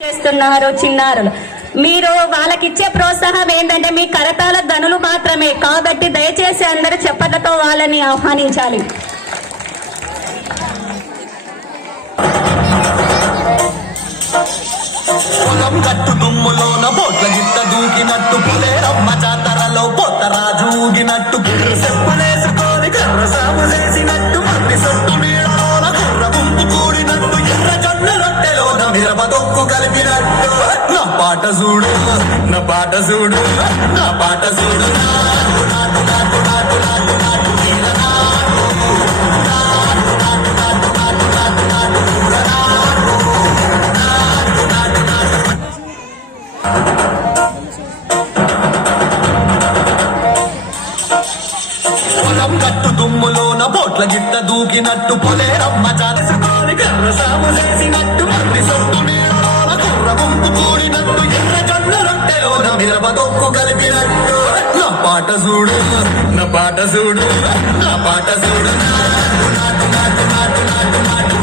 చేస్తున్నారు చిన్నారులు. మీరు వాళ్ళకిచ్చే ప్రోత్సాహం ఏంటంటే మీ కరతాల ధనులు మాత్రమే. కాబట్టి దయచేసి అందరూ చెప్పట్లతో వాళ్ళని ఆహ్వానించాలి. గట్టు దుమ్ములోన బోట్ల గిట్ట దూకినట్టు పులేరమ్మ జాతరలో పోతరాజు ఊగినట్టు చెప్పులేసుకొని కర్ర సాగు చేసినట్టు మర్రి సొట్టు నీడలోన కుర్ర గుంపు కూడినట్టు ఎర్ర జొన్న రొట్టెలోన మిరప దొక్కు కలిపినట్టు నా పాట చూడు నా పాట చూడు నా పాట చూడు నాటు నాటు నాటు నాటు నాటు నాటు గట్టు దుమ్ములోన బోట్ల గిట్ట దూకినట్టు పొలేరమ్మ జాతరని కర్ర సాము చేసినట్టు మర్రి సొట్టు నీడలోన కుర్ర గుంపు కూడినట్టు ఎర్ర జొన్న రొట్టెలోన మిరప దొక్కు కలిపినట్టు నా పాట చూడు నా పాట చూడు నా పాట చూడు నాటు నాటు నాటు నాటు నాటు నాటు